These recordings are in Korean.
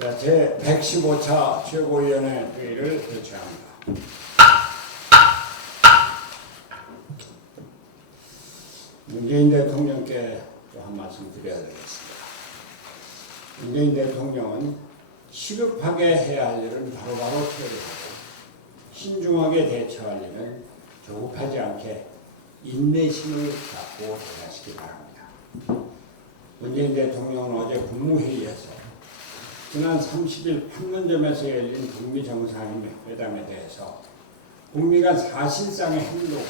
자, 제 115차 최고위원회 회의를 개최합니다. 문재인 대통령께 또 한 말씀 드려야 되겠습니다. 문재인 대통령은 시급하게 해야 할 일은 바로바로 처리하고 신중하게 대처할 일은 조급하지 않게 인내심을 갖고 대하시기 바랍니다. 문재인 대통령은 어제 국무회의에서 지난 30일 판문점에서 열린 북미 정상회담에 대해서 북미가 사실상의 행동으로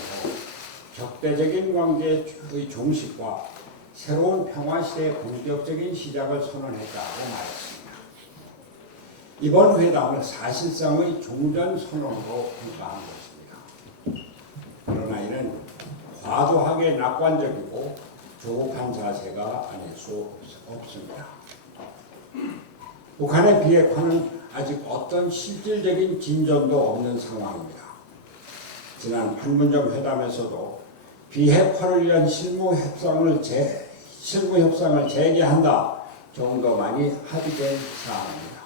적대적인 관계의 종식과 새로운 평화시대의 본격적인 시작을 선언했다고 말했습니다. 이번 회담을 사실상의 종전선언으로 평가한 것입니다. 그러나 이는 과도하게 낙관적이고 조급한 자세가 아닐 수 없습니다. 북한의 비핵화는 아직 어떤 실질적인 진전도 없는 상황입니다. 지난 판문점 회담에서도 비핵화를 위한 실무 협상을 재개한다 정도만이 합의된 사항입니다.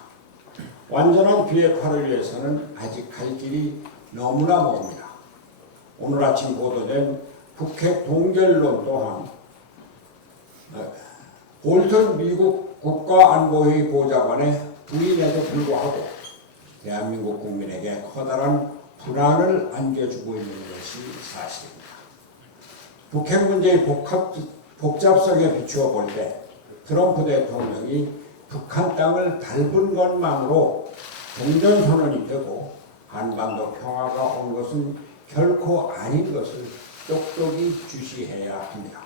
완전한 비핵화를 위해서는 아직 갈 길이 너무나 멉니다. 오늘 아침 보도된 북핵 동결론 또한 볼턴 미국 국가안보회의 보좌관의 부인에도 불구하고 대한민국 국민에게 커다란 불안을 안겨주고 있는 것이 사실입니다. 북핵 문제의 복잡성에 비추어 볼 때 트럼프 대통령이 북한 땅을 밟은 것만으로 종전선언이 되고 한반도 평화가 온 것은 결코 아닌 것을 똑똑히 주시해야 합니다.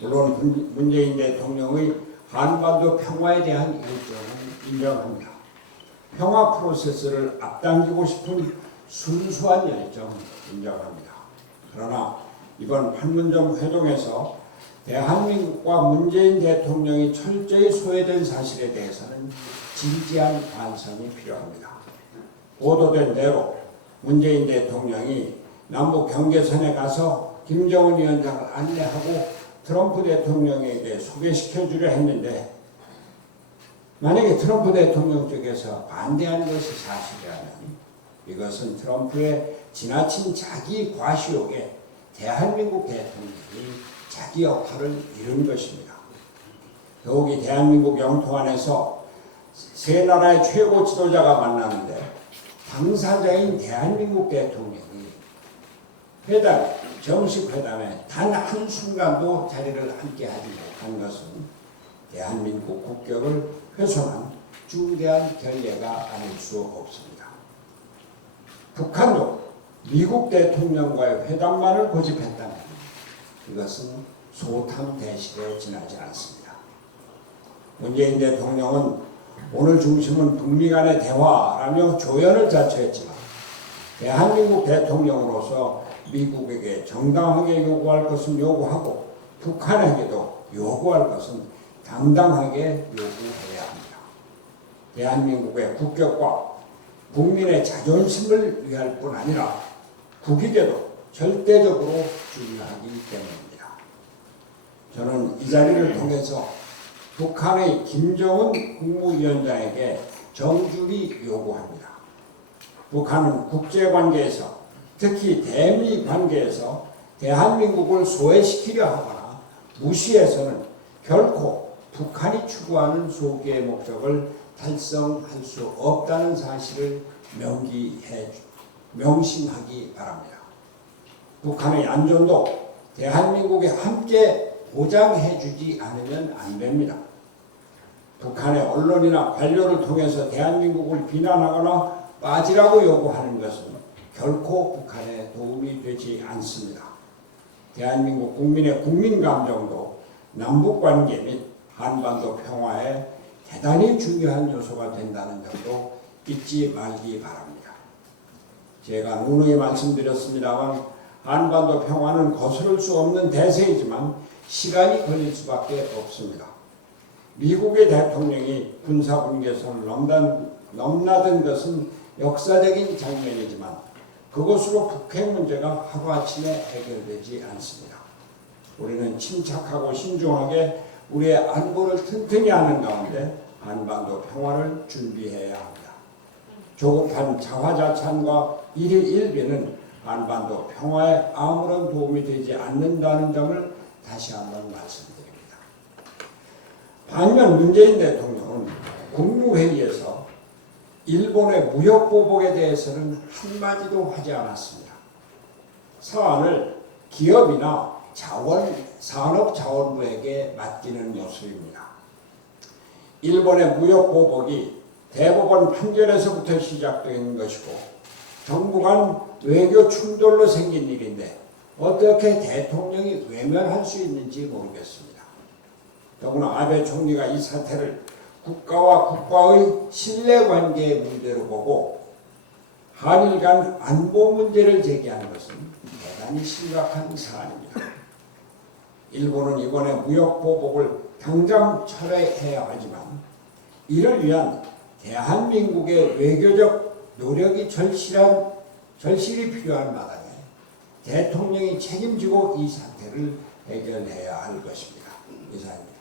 물론 문재인 대통령의 한반도 평화에 대한 일정은 인정합니다. 평화 프로세스를 앞당기고 싶은 순수한 열정 인정합니다. 그러나 이번 판문점 회동에서 대한민국과 문재인 대통령이 철저히 소외된 사실에 대해서는 진지한 반성이 필요합니다. 보도된 대로 문재인 대통령이 남북 경계선에 가서 김정은 위원장을 안내하고 트럼프 대통령에게 소개시켜주려 했는데 만약에 트럼프 대통령 쪽에서 반대하는 것이 사실이라면 이것은 트럼프의 지나친 자기 과시욕에 대한민국 대통령이 자기 역할을 잃은 것입니다. 더욱이 대한민국 영토 안에서 세 나라의 최고 지도자가 만나는데 당사자인 대한민국 대통령이 정식 회담에 단 한순간도 자리를 함께 하지 못한 것은 대한민국 국격을 훼손한 중대한 결례가 아닐 수 없습니다. 북한도 미국 대통령과의 회담만을 고집했다면 이것은 소탐 대실에 지나지 않습니다. 문재인 대통령은 오늘 중심은 북미 간의 대화라며 조연을 자처했지만 대한민국 대통령으로서 미국에게 정당하게 요구할 것은 요구하고 북한에게도 요구할 것은 당당하게 요구해야 합니다. 대한민국의 국격과 국민의 자존심을 위할 뿐 아니라 국익에도 절대적으로 중요하기 때문입니다. 저는 이 자리를 통해서 북한의 김정은 국무위원장에게 정중히 요구합니다. 북한은 국제관계에서 특히 대미 관계에서 대한민국을 소외시키려 하거나 무시해서는 결코 북한이 추구하는 소기의 목적을 달성할 수 없다는 사실을 명심하기 바랍니다. 북한의 안전도 대한민국에 함께 보장해주지 않으면 안 됩니다. 북한의 언론이나 관료를 통해서 대한민국을 비난하거나 빠지라고 요구하는 것은 결코 북한에 도움이 되지 않습니다. 대한민국 국민의 국민감정도 남북관계 및 한반도 평화에 대단히 중요한 요소가 된다는 점도 잊지 말기 바랍니다. 제가 누누이 말씀드렸습니다만 한반도 평화는 거스를 수 없는 대세이지만 시간이 걸릴 수밖에 없습니다. 미국의 대통령이 군사분계선을 넘나든 것은 역사적인 장면이지만 그것으로 북핵 문제가 하루아침에 해결되지 않습니다. 우리는 침착하고 신중하게 우리의 안보를 튼튼히 하는 가운데 한반도 평화를 준비해야 합니다. 조급한 자화자찬과 일희일비는 한반도 평화에 아무런 도움이 되지 않는다는 점을 다시 한번 말씀드립니다. 반면 문재인 대통령은 국무회의에서 일본의 무역보복에 대해서는 한마디도 하지 않았습니다. 사안을 기업이나 산업자원부에게 맡기는 모습입니다. 일본의 무역보복이 대법원 판결에서부터 시작된 것이고 정부 간 외교 충돌로 생긴 일인데 어떻게 대통령이 외면할 수 있는지 모르겠습니다. 더구나 아베 총리가 이 사태를 국가와 국가의 신뢰관계의 문제로 보고 한일 간 안보 문제를 제기하는 것은 대단히 심각한 사안입니다. 일본은 이번에 무역보복을 당장 철회해야 하지만 이를 위한 대한민국의 외교적 노력이 절실히 필요한 마당에 대통령이 책임지고 이 사태를 해결해야 할 것입니다. 이상입니다.